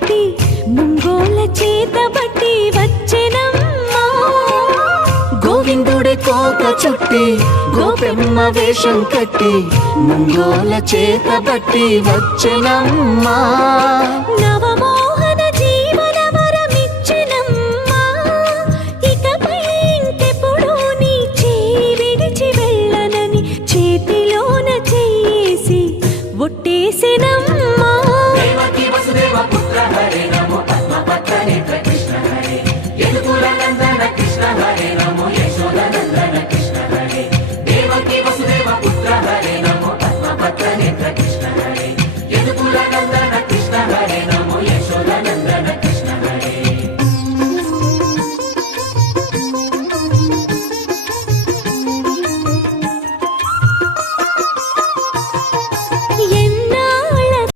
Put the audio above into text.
కట్టి ముంగోల చేత బట్టి వచ్చెనమ్మా గోవిందుడే కోక చుట్టి గోపెమ్మ వేషం కట్టి ముంగోల చేత బట్టి వచ్చెనమ్మా